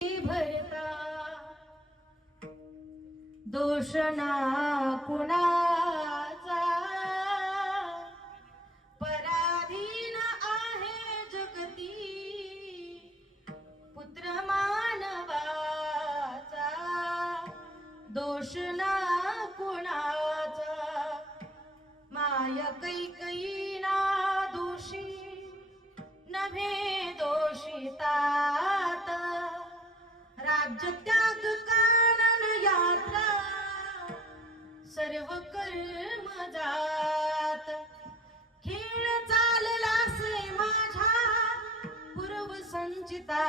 भरता दोष ना कुणाचा पराधीन आहे जगती पुत्र मानवाचा दोष ना कुणाचा माय कैकयीना दोषी नभे दोषितात राज्य त्याग कानन यात्रा सर्व कर्म जात खेळ चालला से माझा पूर्व संचिता